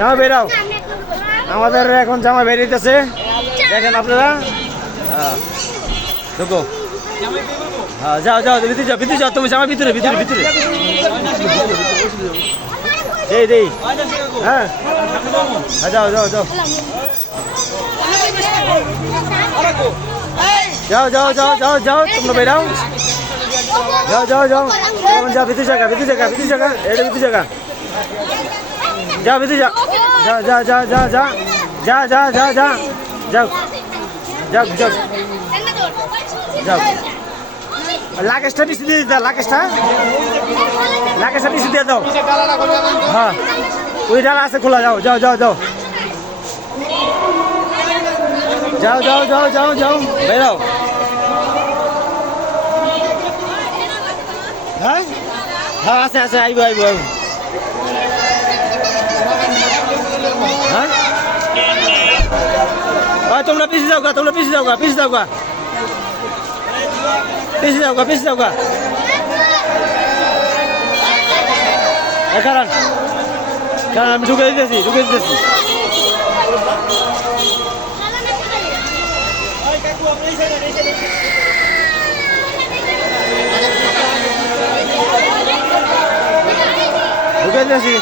জামা বেরাও, আমাদের এখন জামা বেরিয়েছে দেখেন আপনারা। হ্যাঁ ঢুকো, হ্যাঁ যাও যাও ভিতরে যাও, ভিতরে যাও, তুমি জামা ভিতরে ভিতরে ভিতরে দেই দেই। হ্যাঁ যাও যাও যাও যাও যাও যাও যাও যাও, তোমরা বেরাও, যাও যাও যাও যাও ভিতরে জায়গা, ভিতরে জায়গা, ভিতরে জায়গা, এটা ভিতরে জায়গা, যাও ভিতরে যাও, যাও যাও যাও যাও যাও যাও যাও যাও যাও যাও যাও যাও। লাগেজটা নিচে দিয়ে দাও, লাগেজটা নিচে দিয়ে দাও। হ্যাঁ ওই ডালা আছে খোলা, যাও যাও যাও যাও যাও যাও যাও যাও যাও বেরাও। হ্যাঁ হ্যাঁ আছে আছে, আইব আইব আইব। হ্যাঁ তোমরা পিছিয়ে যাও গা, তোমরা পিছিয়ে যাও গা, পিছিয়ে যাও গা, পিছিয়ে যাও গা, পিছিয়ে যাও গা। কারণ কারণ আমি ঢুকে দিতেছি, ঢুকে দিতেছি। ঢুকে দিতেছি।